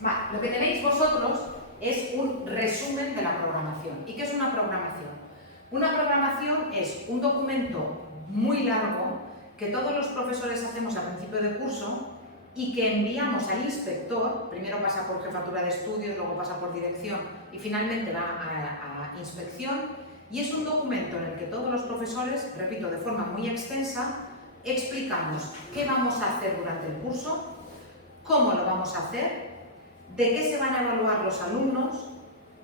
Vale, lo que tenéis vosotros es un resumen de la programación. ¿Y qué es una programación? Una programación es un documento muy largo que todos los profesores hacemos al principio de curso y que enviamos al inspector. Primero pasa por jefatura de estudios, luego pasa por dirección y finalmente va a inspección. Y es un documento en el que todos los profesores, repito, de forma muy extensa, explicamos qué vamos a hacer durante el curso, cómo lo vamos a hacer, de qué se van a evaluar los alumnos,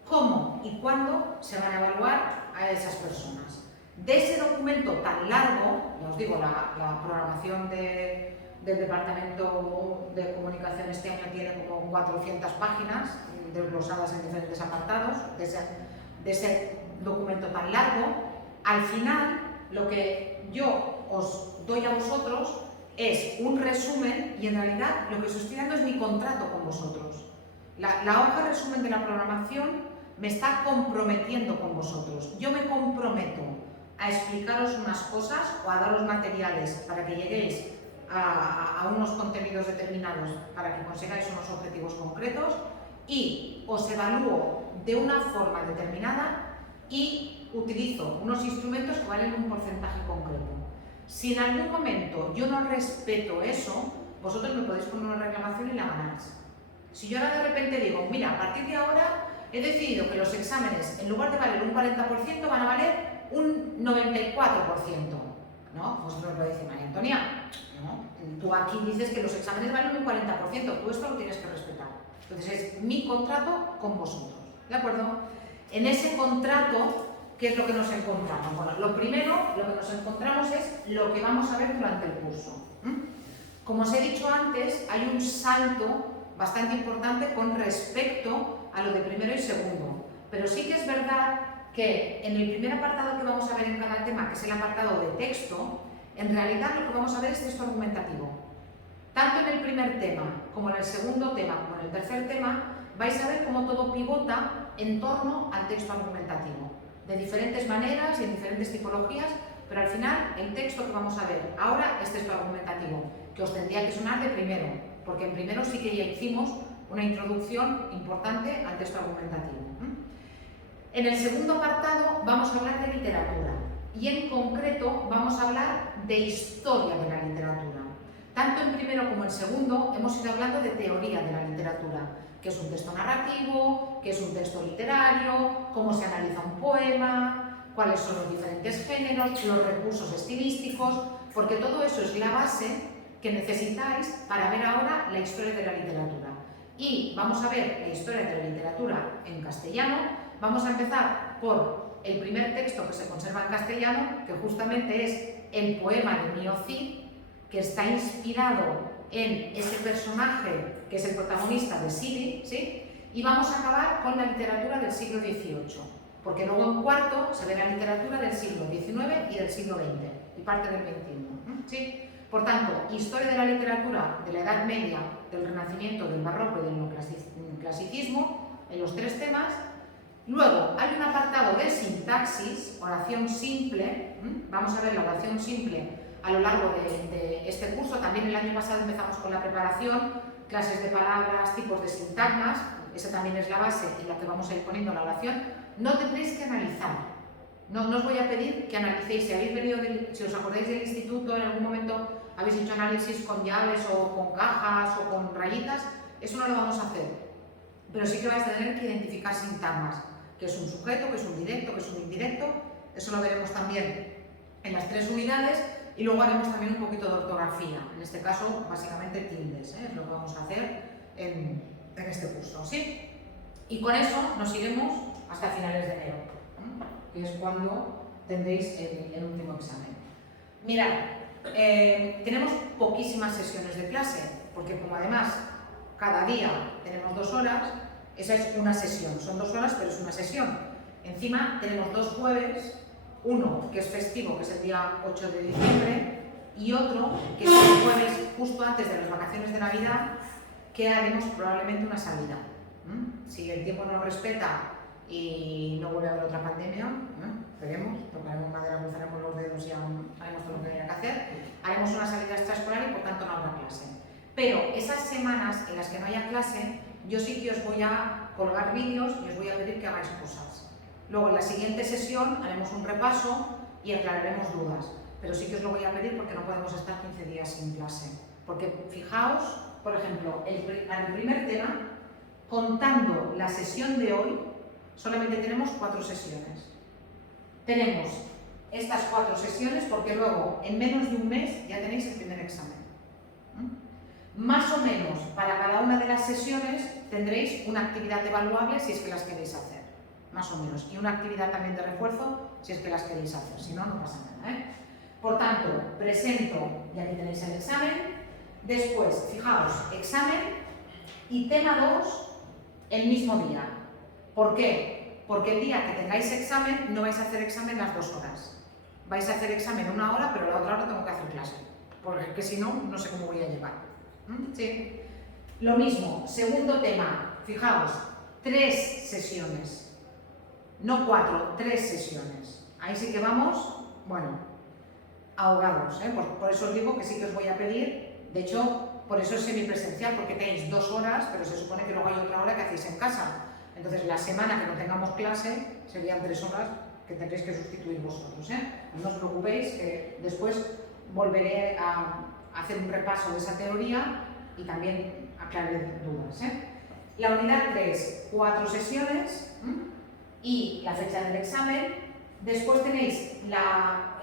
cómo y cuándo se van a evaluar a esas personas. De ese documento tan largo, ya os digo, la programación del Departamento de Comunicación este año tiene como 400 páginas desglosadas en diferentes apartados, de ese documento tan largo. Al final, lo que yo os doy a vosotros es un resumen y en realidad lo que os estoy dando es mi contrato con vosotros. La hoja resumen de la programación me está comprometiendo con vosotros. Yo me comprometo a explicaros unas cosas o a daros materiales para que lleguéis a unos contenidos determinados para que consigáis unos objetivos concretos y os evalúo de una forma determinada y utilizo unos instrumentos que valen un porcentaje concreto. Si en algún momento yo no respeto eso, vosotros me podéis poner una reclamación y la ganáis. Si yo ahora de repente digo, mira, a partir de ahora he decidido que los exámenes, en lugar de valer un 40%, van a valer un 94%, ¿no? Vosotros me podéis decir, María Antonia, ¿no? Tú aquí dices que los exámenes valen un 40%, tú esto lo tienes que respetar. Entonces es mi contrato con vosotros, ¿de acuerdo? En ese contrato, ¿qué es lo que nos encontramos? Bueno, lo primero, lo que nos encontramos es lo que vamos a ver durante el curso. Como os he dicho antes, hay un salto bastante importante con respecto a lo de primero y segundo. Pero sí que es verdad que en el primer apartado que vamos a ver en cada tema, que es el apartado de texto, en realidad lo que vamos a ver es texto argumentativo. Tanto en el primer tema, como en el segundo tema, como en el tercer tema, vais a ver cómo todo pivota en torno al texto argumentativo. De diferentes maneras y en diferentes tipologías, pero al final el texto que vamos a ver ahora es texto argumentativo, que os tendría que sonar de primero, porque en primero sí que ya hicimos una introducción importante al texto argumentativo. En el segundo apartado vamos a hablar de literatura y en concreto vamos a hablar de historia de la literatura. Tanto en primero como en segundo hemos ido hablando de teoría de la literatura, que es un texto narrativo, que es un texto literario, cómo se analiza un poema, cuáles son los diferentes géneros, los recursos estilísticos, porque todo eso es la base que necesitáis para ver ahora la historia de la literatura. Y vamos a ver la historia de la literatura en castellano. Vamos a empezar por el primer texto que se conserva en castellano, que justamente es el poema de Mío Cid, que está inspirado en ese personaje que es el protagonista de Siri, ¿sí? Y vamos a acabar con la literatura del siglo XVIII, porque luego en cuarto se ve la literatura del siglo XIX y del siglo XX, y parte del XXI, ¿sí? Por tanto, historia de la literatura de la Edad Media, del Renacimiento, del Barroco y del Neoclasicismo, en los tres temas. Luego, hay un apartado de sintaxis, oración simple. Vamos a ver la oración simple a lo largo de este curso. También el año pasado empezamos con la preparación, clases de palabras, tipos de sintagmas. Esa también es la base en la que vamos a ir poniendo la oración. No tendréis que analizar. No os voy a pedir que analicéis. Si habéis venido, si os acordáis del instituto, en algún momento habéis hecho análisis con llaves o con cajas o con rayitas, eso no lo vamos a hacer. Pero sí que vais a tener que identificar sintagmas, que es un sujeto, que es un directo, que es un indirecto. Eso lo veremos también en las tres unidades. Y luego haremos también un poquito de ortografía, en este caso básicamente tildes, es lo que vamos a hacer en este curso, ¿sí? Y con eso nos iremos hasta finales de enero, que es cuando tendréis el último examen. Mirad, tenemos poquísimas sesiones de clase, porque como además cada día tenemos 2 horas, esa es una sesión, son 2 horas pero es una sesión. Encima tenemos 2 jueves, uno que es festivo, que es el día 8 de diciembre, y otro que es el jueves justo antes de las vacaciones de Navidad, que haremos probablemente una salida. Si el tiempo no lo respeta y no vuelve a haber otra pandemia, veremos, tocaremos madera, cruzaremos los dedos y haremos todo lo que haya que hacer. Haremos una salida extraescolar y por tanto no habrá clase. Pero esas semanas en las que no haya clase, yo sí que os voy a colgar vídeos y os voy a pedir que hagáis cosas. Luego en la siguiente sesión haremos un repaso y aclararemos dudas. Pero sí que os lo voy a pedir porque no podemos estar 15 días sin clase. Porque fijaos, por ejemplo, el primer tema, contando la sesión de hoy, solamente tenemos 4 sesiones. Tenemos estas 4 sesiones porque luego en menos de un mes ya tenéis el primer examen. Más o menos para cada una de las sesiones tendréis una actividad evaluable si es que las queréis hacer, más o menos, y una actividad también de refuerzo si es que las queréis hacer, si no, no pasa nada, ¿eh? Por tanto, presento, y aquí tenéis el examen, después, fijaos, examen y tema 2 el mismo día. ¿Por qué? Porque el día que tengáis examen no vais a hacer examen las 2 horas. Vais a hacer examen 1 hora, pero la otra hora tengo que hacer clase, porque si no, no sé cómo voy a llevar. ¿Sí? Lo mismo, segundo tema, fijaos, 3 sesiones, no 4, 3 sesiones. Ahí sí que vamos, bueno, ahogados, ¿eh? Por eso os digo que sí que os voy a pedir, de hecho, por eso es semipresencial, porque tenéis 2 horas, pero se supone que luego hay otra hora que hacéis en casa. Entonces, la semana que no tengamos clase, serían 3 horas que tendréis que sustituir vosotros, ¿eh? No os preocupéis, que después volveré a hacer un repaso de esa teoría y también aclararé dudas, ¿eh? La unidad 3, 4 sesiones y la fecha del examen. Después tenéis la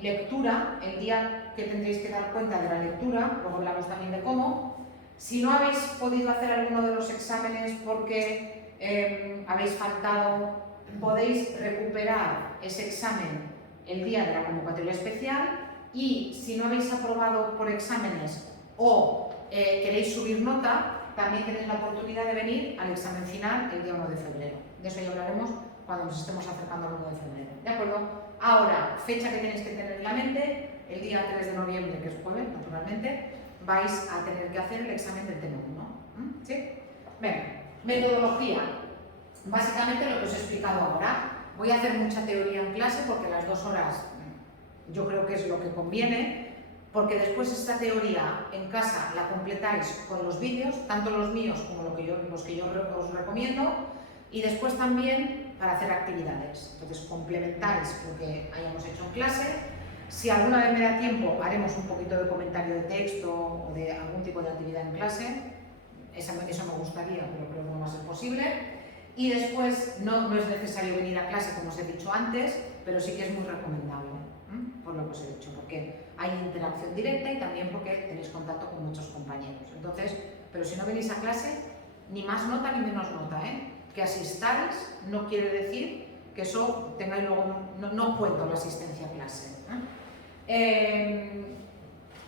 lectura, el día que tendréis que dar cuenta de la lectura, luego hablamos también de cómo. Si no habéis podido hacer alguno de los exámenes porque habéis faltado, podéis recuperar ese examen el día de la convocatoria especial. Y si no habéis aprobado por exámenes o queréis subir nota, también tenéis la oportunidad de venir al examen final el día 1 de febrero. De eso ya hablaremos cuando nos estemos acercando al 1 de febrero. ¿De acuerdo? Ahora, fecha que tenéis que tener en la mente, el día 3 de noviembre, que es jueves, naturalmente, vais a tener que hacer el examen del tema 1. ¿Sí? Bien, metodología. Básicamente lo que os he explicado ahora. Voy a hacer mucha teoría en clase porque las 2 horas yo creo que es lo que conviene, porque después esta teoría en casa la completáis con los vídeos, tanto los míos como los que yo os recomiendo, y después también para hacer actividades. Entonces complementáis lo que hayamos hecho en clase. Si alguna vez me da tiempo, haremos un poquito de comentario de texto o de algún tipo de actividad en clase. Eso me gustaría, pero creo que no va a ser posible. Y después no es necesario venir a clase, como os he dicho antes, pero sí que es muy recomendable, por lo que os he dicho, porque hay interacción directa y también porque tenéis contacto con muchos compañeros. Entonces, pero si no venís a clase, ni más nota ni menos nota, ¿eh? Que asistáis no quiere decir que eso tengáis luego, no cuento la asistencia a clase.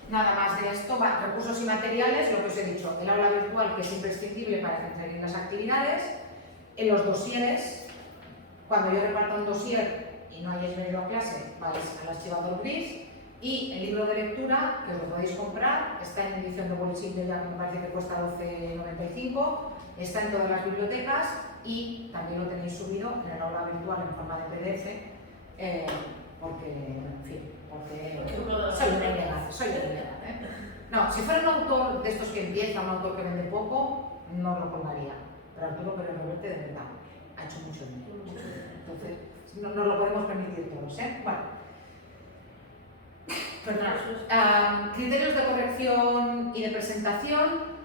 Nada más de esto, recursos y materiales, lo que os he dicho, el aula virtual que es imprescindible para que entreguen las actividades, en los dosieres, cuando yo reparta un dosier y no hayáis venido a clase, vais al archivador gris, y el libro de lectura, que os lo podéis comprar, está en edición de bolsillo ya, que me parece que cuesta 12,95, está en todas las bibliotecas y también lo tenéis subido en el aula virtual en forma de PDF, porque, en fin, porque soy una ilegal, ¿eh? No, si fuera un autor de estos que empieza, un autor que vende poco, no lo colgaría, pero Arturo Pérez Reverte de verdad ha hecho mucho dinero, entonces no lo podemos permitir todos, ¿eh? Bueno. Criterios de corrección y de presentación.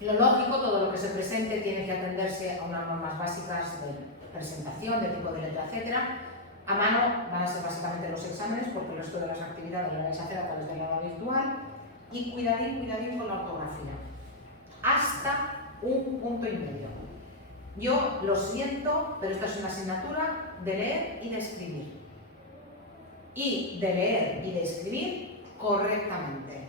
Lo lógico, todo lo que se presente tiene que atenderse a unas normas básicas de presentación, de tipo de letra, etc. A mano van a ser básicamente los exámenes, porque el resto de las actividades las vais a hacer a través del aula virtual. Y cuidadín con la ortografía. Hasta 1,5 puntos. Yo lo siento, pero esta es una asignatura de leer y de escribir. Y de leer y de escribir correctamente.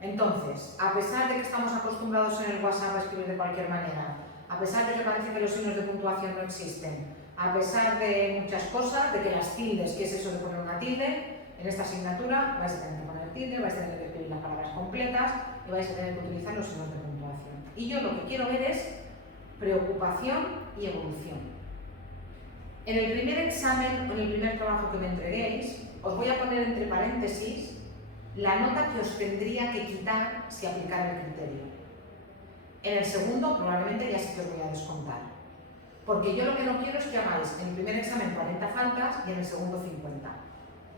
Entonces, a pesar de que estamos acostumbrados en el WhatsApp a escribir de cualquier manera, a pesar de que parece que los signos de puntuación no existen, a pesar de muchas cosas, de que las tildes, ¿qué es eso de poner una tilde? En esta asignatura vais a tener que poner tilde, vais a tener que escribir las palabras completas y vais a tener que utilizar los signos de puntuación. Y yo lo que quiero ver es preocupación y evolución. En el primer examen o en el primer trabajo que me entreguéis, os voy a poner entre paréntesis la nota que os tendría que quitar si aplicara el criterio. En el segundo probablemente ya sí que os voy a descontar. Porque yo lo que no quiero es que hagáis en el primer examen 40 faltas y en el segundo 50.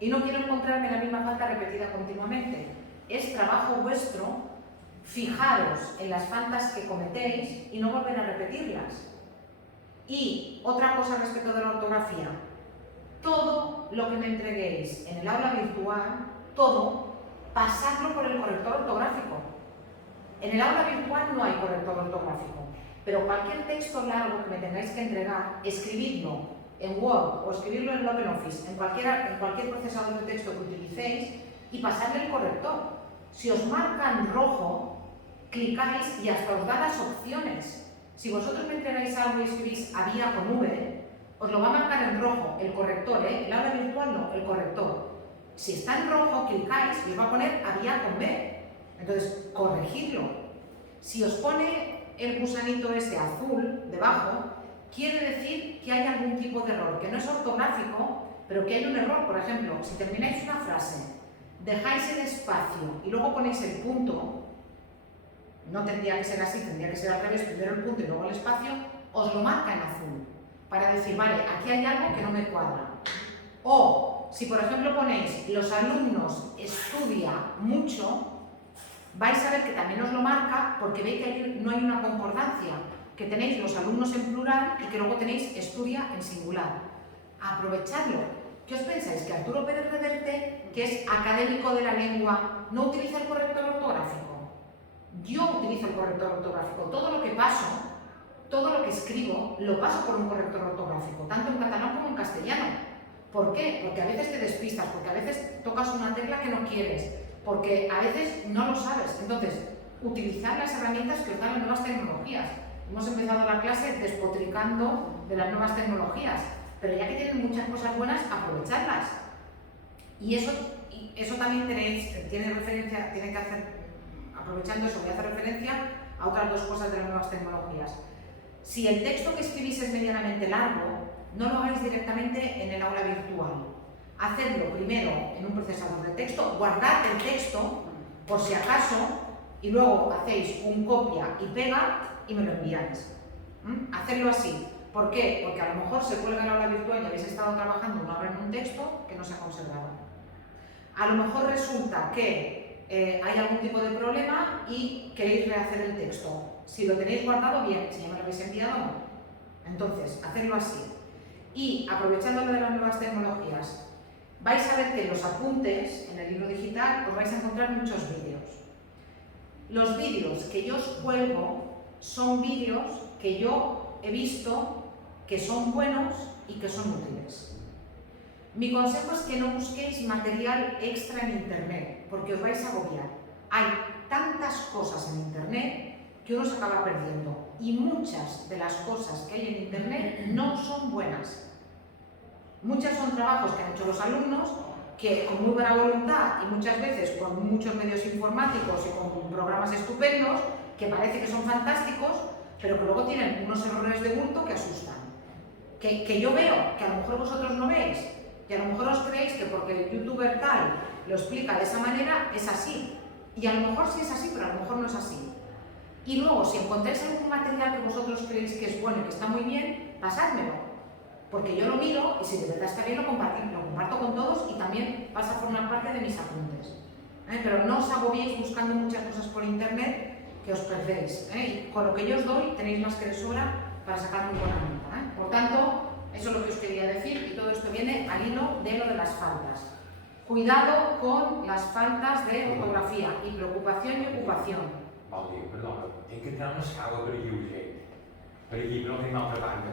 Y no quiero encontrarme la misma falta repetida continuamente. Es trabajo vuestro fijaros en las faltas que cometéis y no volver a repetirlas. Y otra cosa respecto de la ortografía. Todo lo que me entreguéis en el aula virtual, todo, pasadlo por el corrector ortográfico. En el aula virtual no hay corrector ortográfico, pero cualquier texto largo que me tengáis que entregar, escribidlo en Word o escribirlo en OpenOffice, en cualquier procesador de texto que utilicéis y pasadle el corrector. Si os marca en rojo, clicáis y hasta os da las opciones. Si vosotros me entregáis algo y escribís había con V, os lo va a marcar en rojo, el corrector, el aula virtual no, el corrector. Si está en rojo, clicáis y os va a poner había con B. Entonces, corregidlo. Si os pone el gusanito ese azul debajo, quiere decir que hay algún tipo de error, que no es ortográfico, pero que hay un error. Por ejemplo, si termináis una frase, dejáis el espacio y luego ponéis el punto, no tendría que ser así, tendría que ser al revés, primero el punto y luego el espacio, os lo marca en azul, para decir, vale, aquí hay algo que no me cuadra. O, si por ejemplo ponéis, los alumnos estudia mucho, vais a ver que también os lo marca porque veis que no hay una concordancia, que tenéis los alumnos en plural y que luego tenéis estudia en singular. Aprovechadlo. ¿Qué os pensáis? ¿Que Arturo Pérez Reverte, que es académico de la lengua, no utiliza el corrector ortográfico? Yo utilizo el corrector ortográfico. Todo lo que paso, todo lo que escribo, lo paso por un corrector ortográfico, tanto en catalán como en castellano. ¿Por qué? Porque a veces te despistas, porque a veces tocas una tecla que no quieres, porque a veces no lo sabes. Entonces, utilizar las herramientas que os dan las nuevas tecnologías. Hemos empezado la clase despotricando de las nuevas tecnologías, pero ya que tienen muchas cosas buenas, aprovechadlas. Y eso también tiene referencia, tiene que hacer, aprovechando eso, voy a hacer referencia a otras dos cosas de las nuevas tecnologías. Si el texto que escribís es medianamente largo, no lo hagáis directamente en el aula virtual. Hacedlo primero en un procesador de texto, guardad el texto por si acaso y luego hacéis un copia y pega y me lo enviáis. Hacedlo así. ¿Por qué? Porque a lo mejor se cuelga el aula virtual y habéis estado trabajando una hora en un texto que no se ha conservado. A lo mejor resulta que hay algún tipo de problema y queréis rehacer el texto. Si lo tenéis guardado, bien. Si ya me lo habéis enviado, no. Entonces, hacedlo así. Y aprovechando lo de las nuevas tecnologías, vais a ver que en los apuntes, en el libro digital, os vais a encontrar muchos vídeos. Los vídeos que yo os cuelgo son vídeos que yo he visto que son buenos y que son útiles. Mi consejo es que no busquéis material extra en Internet, porque os vais a agobiar. Hay tantas cosas en Internet que uno se acaba perdiendo, y muchas de las cosas que hay en Internet no son buenas. Muchas son trabajos que han hecho los alumnos que con muy buena voluntad y muchas veces con muchos medios informáticos y con programas estupendos que parece que son fantásticos, pero que luego tienen unos errores de bulto que asustan. Que yo veo, que a lo mejor vosotros no veis, y a lo mejor os creéis que porque el youtuber tal lo explica de esa manera, es así. Y a lo mejor sí es así, pero a lo mejor no es así. Y luego, si encontráis algún material que vosotros creéis que es bueno y que está muy bien, pasádmelo. Porque yo lo miro y si de verdad está bien lo comparto con todos y también pasa a formar parte de mis apuntes. Pero no os agobiéis buscando muchas cosas por internet que os perdéis. Y con lo que yo os doy tenéis más que de sobra para sacar muy buena nota. Por tanto, eso es lo que os quería decir y todo esto viene al hilo de lo de las faltas. Cuidado con las faltas de ortografía y preocupación y ocupación. Valeu, perdona, tem que entrar na escala para aqui urgente. Para aqui, para não ter mal trabalho.